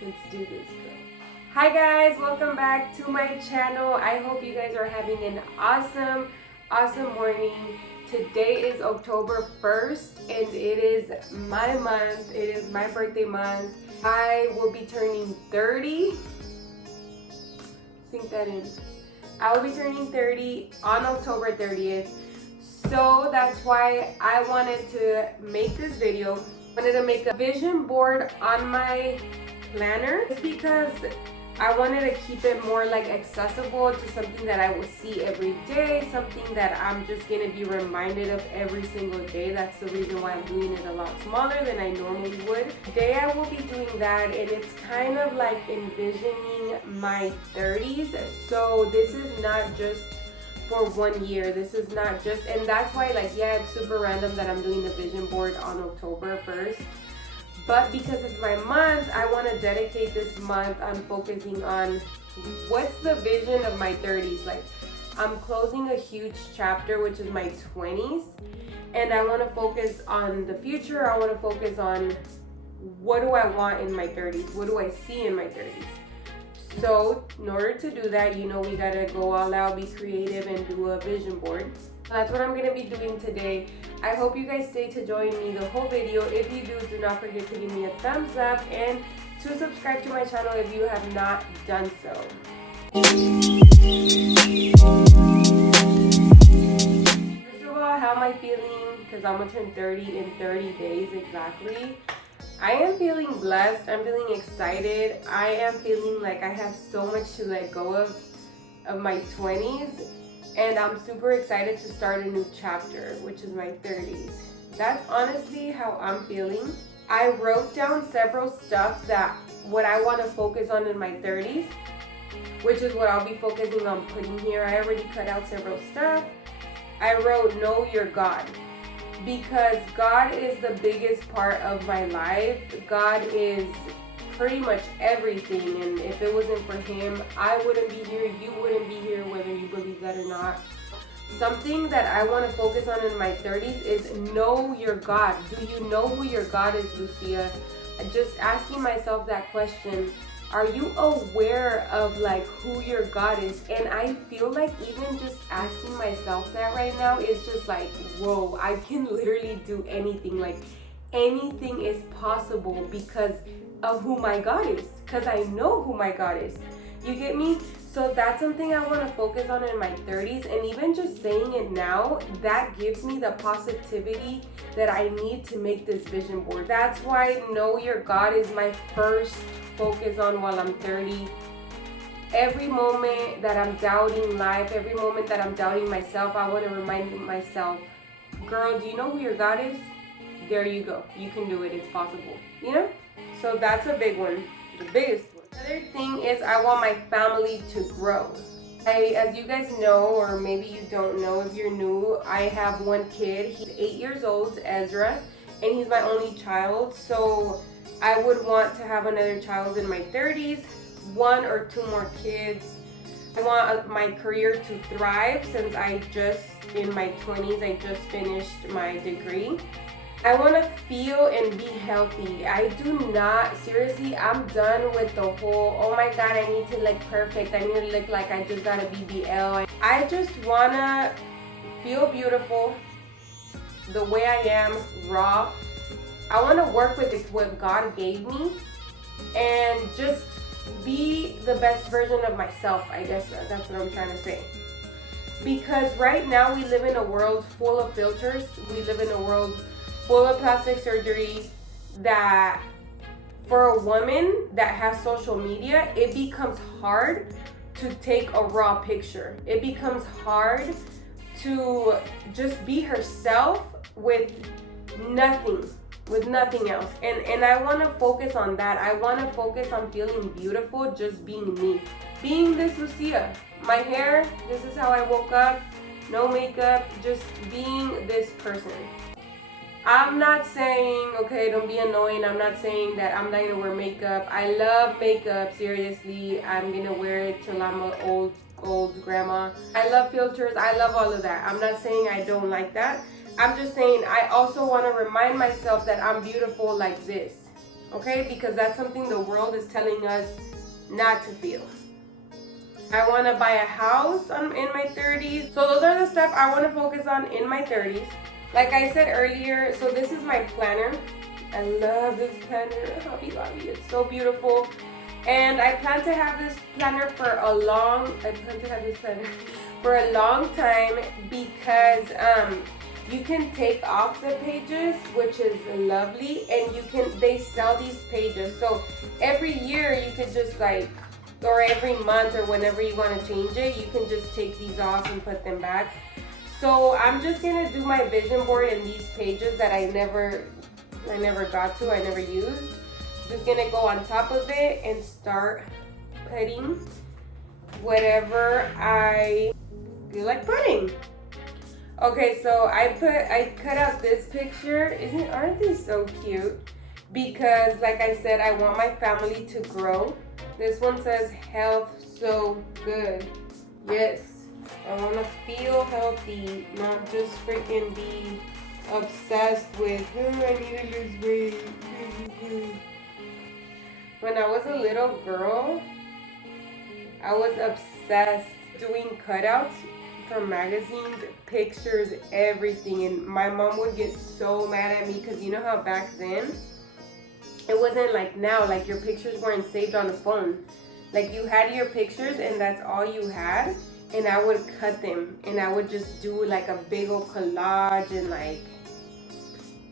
Let's do this, girl. Hi guys, welcome back to my channel. I hope you guys are having an awesome morning. Today is October 1st and it is my month. It is my birthday month. I will be turning 30. Sink that in. I will be turning 30 on October 30th. So that's why I wanted to make this video. I wanted to make a vision board on my planner because I wanted to keep it more like accessible to something that I will see every day, something that I'm just gonna be reminded of every single day. That's the reason why I'm doing it a lot smaller than I normally would. Today I will be doing that, and it's kind of like envisioning my 30s. So this is not just for 1 year. This is not just, and that's why, like, yeah, it's super random that I'm doing the vision board on October 1st. But because it's my month, I want to dedicate this month on focusing on what's the vision of my 30s. Like, I'm closing a huge chapter, which is my 20s, and I want to focus on the future. I want to focus on what do I want in my 30s? What do I see in my 30s? So in order to do that, you know, we gotta go all out, be creative, and do a vision board. That's what I'm gonna be doing today. I hope you guys stay to join me the whole video. If you do not forget to give me a thumbs up and to subscribe to my channel if you have not done so. First of all, how am I feeling? Because I'm gonna turn 30 in 30 days exactly. I am feeling blessed. I'm feeling excited. I am feeling like I have so much to let go of my 20s. And I'm super excited to start a new chapter, which is my 30s. That's honestly how I'm feeling. I wrote down several stuff that what I want to focus on in my 30s, which is what I'll be focusing on putting here. I already cut out several stuff. I wrote, know your God. Because God is the biggest part of my life. God is pretty much everything, and if it wasn't for him, I wouldn't be here, you wouldn't be here, whether you believe that or not. Something that I want to focus on in my 30s is know your God. Do you know who your God is, Lucia? Just asking myself that question. Are you aware of like who your God is? And I feel like even just asking myself that right now is just like, whoa, I can literally do anything. Like anything is possible because of who my God is. Because I know who my God is. You get me? So that's something I want to focus on in my 30s. And even just saying it now, that gives me the positivity that I need to make this vision board. That's why know your God is my first focus on while I'm 30. Every moment that I'm doubting life, every moment that I'm doubting myself, I want to remind myself, girl, do you know who your God is? There you go. You can do it. It's possible. You know? So that's a big one. The biggest one. Another thing is I want my family to grow. As you guys know, or maybe you don't know if you're new, I have one kid. He's 8 years old, Ezra, and he's my only child. So I would want to have another child in my 30s, 1 or 2 more kids. I want my career to thrive since in my 20s, I just finished my degree. I want to feel and be healthy. I do not, seriously, I'm done with the whole, oh my God, I need to look perfect. I need to look like I just got a BBL. I just want to feel beautiful the way I am, raw. I want to work with what God gave me and just be the best version of myself. I guess that's what I'm trying to say. Because right now we live in a world full of filters. We live in a world full of plastic surgery that for a woman that has social media, it becomes hard to take a raw picture. It becomes hard to just be herself with nothing else. And I want to focus on that. I want to focus on feeling beautiful, just being me. Being this Lucia. My hair, this is how I woke up. No makeup, just being this person. I'm not saying, okay, don't be annoying. I'm not saying that I'm not gonna wear makeup. I love makeup, seriously. I'm gonna wear it till I'm an old grandma. I love filters. I love all of that. I'm not saying I don't like that. I'm just saying I also want to remind myself that I'm beautiful like this. okay? Because that's something the world is telling us not to feel. I want to buy a house in my 30s. So those are the stuff I want to focus on in my 30s. Like I said earlier, so this is my planner. I love this planner, Hobby Lobby. It's so beautiful. And I plan to have this planner for a long time because you can take off the pages, which is lovely, and they sell these pages. So every year you could just or every month or whenever you want to change it, you can just take these off and put them back. So I'm just gonna do my vision board in these pages that I never used. Just gonna go on top of it and start putting whatever I feel like putting. Okay, so I cut out this picture. Aren't these so cute? Because like I said, I want my family to grow. This one says health so good. Yes, I want to feel healthy, not just freaking be obsessed with, oh, I need to lose weight. When I was a little girl, I was obsessed doing cutouts for magazines, pictures, everything. And my mom would get so mad at me because you know how back then, it wasn't like now, like your pictures weren't saved on the phone. Like you had your pictures and that's all you had. And I would cut them and I would just do like a big old collage and like,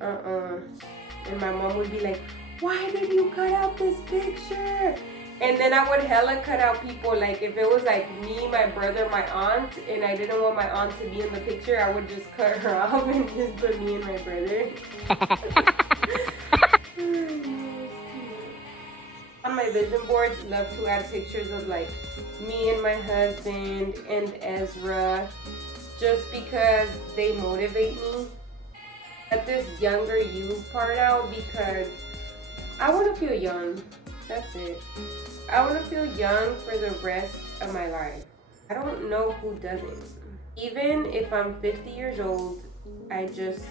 And my mom would be like, why did you cut out this picture? And then I would hella cut out people. Like if it was like me, my brother, my aunt, and I didn't want my aunt to be in the picture, I would just cut her off and just put me and my brother. On my vision boards, love to add pictures of like me and my husband and Ezra, just because they motivate me. Cut this younger you part out because I want to feel young. That's it. I want to feel young for the rest of my life. I don't know who doesn't. Even if I'm 50 years old, I just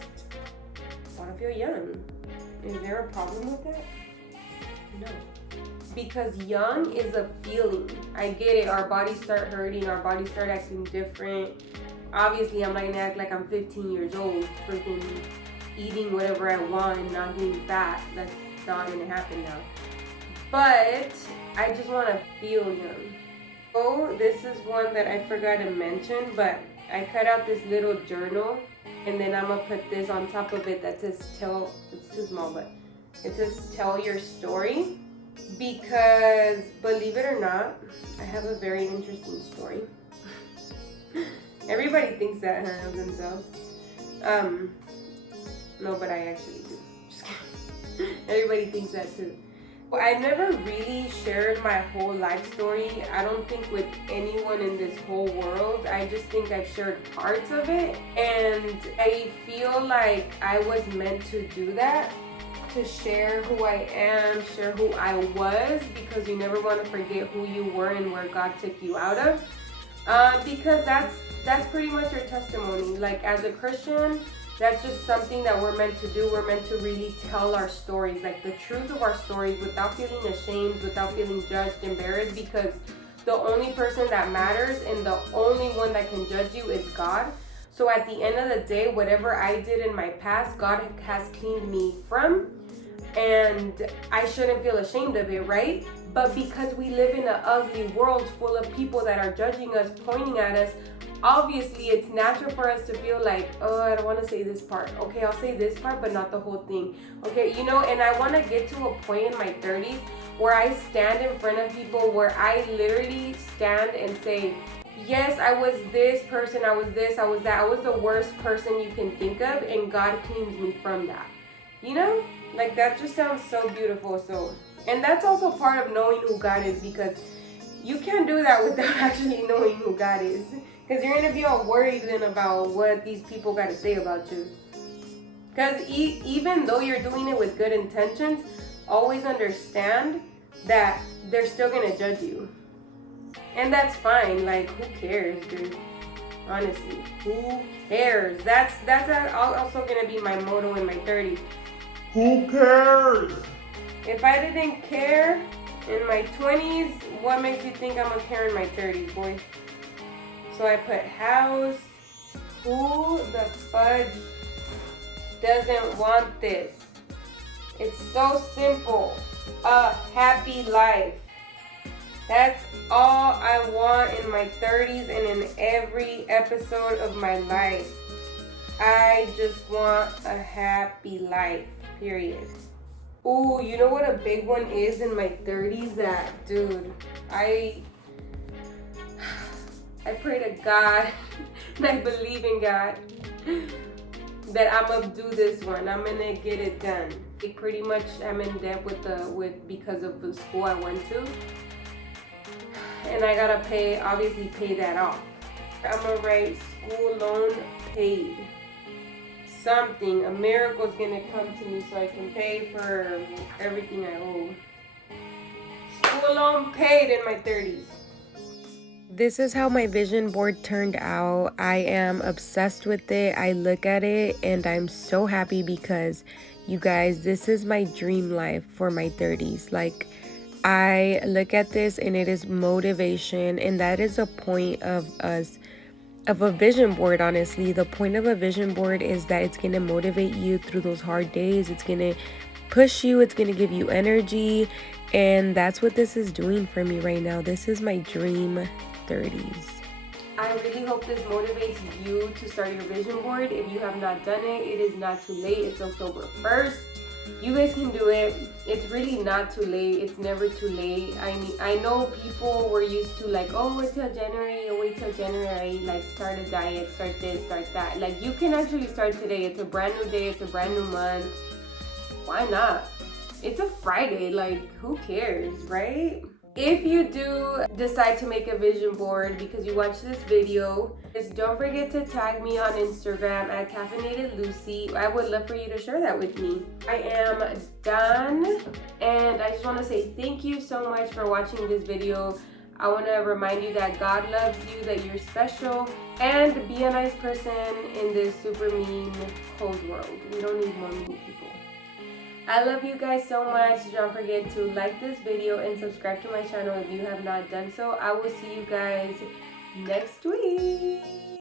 want to feel young. Is there a problem with that? No. Because young is a feeling. I get it. Our bodies start hurting. Our bodies start acting different. Obviously, I'm not going to act like I'm 15 years old, freaking eating whatever I want and not getting fat. That's not going to happen now. But I just want to feel young. Oh, this is one that I forgot to mention, but I cut out this little journal and then I'm going to put this on top of it that says it's too small, but it says tell your story. Because believe it or not, I have a very interesting story. Everybody thinks that of themselves. No, but I actually do. Just kidding. Everybody thinks that too. Well, I've never really shared my whole life story. I don't think with anyone in this whole world. I just think I've shared parts of it. And I feel like I was meant to do that. To share who I am, share who I was, because you never want to forget who you were and where God took you out of. Because that's pretty much your testimony. Like as a Christian, that's just something that we're meant to do. We're meant to really tell our stories, like the truth of our stories, without feeling ashamed, without feeling judged, embarrassed, because the only person that matters and the only one that can judge you is God. So at the end of the day, whatever I did in my past, God has cleaned me from, and I shouldn't feel ashamed of it, right? But because we live in an ugly world full of people that are judging us, pointing at us, obviously it's natural for us to feel like, oh, I don't want to say this part. Okay, I'll say this part, but not the whole thing. Okay, and I want to get to a point in my 30s where I stand in front of people, where I literally stand and say, yes, I was this person, I was this, I was that. I was the worst person you can think of, and God cleaned me from that. Like that just sounds so beautiful. So, and that's also part of knowing who God is, because you can't do that without actually knowing who God is. Because you're going to be all worried then about what these people got to say about you. Because even though you're doing it with good intentions, always understand that they're still going to judge you. And that's fine. Like, who cares, dude? Honestly, who cares? That's also going to be my motto in my 30s. Who cares? If I didn't care in my 20s, what makes you think I'm gonna care in my 30s, boy? So I put house. Who the fudge doesn't want this? It's so simple. A happy life. That's all I want in my 30s and in every episode of my life. I just want a happy life, period. Ooh, you know what a big one is in my 30s? That, dude, I pray to God and I believe in God that I'm gonna do this one. I'm gonna get it done. Pretty much I'm in debt because of the school I went to. And I gotta obviously pay that off. I'm gonna write school loan paid. Something, a miracle's gonna come to me so I can pay for everything I owe. School loan paid in my 30s. This is how my vision board turned out. I am obsessed with it. I look at it and I'm so happy because, you guys, this is my dream life for my 30s. Like, I look at this and it is motivation, and that is a point of a vision board. Honestly, the point of a vision board is that it's going to motivate you through those hard days. It's going to push you, it's going to give you energy, and that's what this is doing for me right now. This is my dream 30s. I really hope this motivates you to start your vision board. If you have not done it, it is not too late. It's October 1st. You guys can do it. It's really not too late. It's never too late. I know people were used to like, oh, wait till January, like start a diet, start this, start that. Like, you can actually start today. It's a brand new day. It's a brand new month. Why not? It's a Friday. Like, who cares, right? If you do decide to make a vision board because you watched this video, just don't forget to tag me on Instagram at Caffeinated Lucy. I would love for you to share that with me. I am done, and I just want to say thank you so much for watching this video. I want to remind you that God loves you, that you're special, and be a nice person in this super mean, cold world. We don't need more mean people. I love you guys so much. Don't forget to like this video and subscribe to my channel if you have not done so. I will see you guys next week.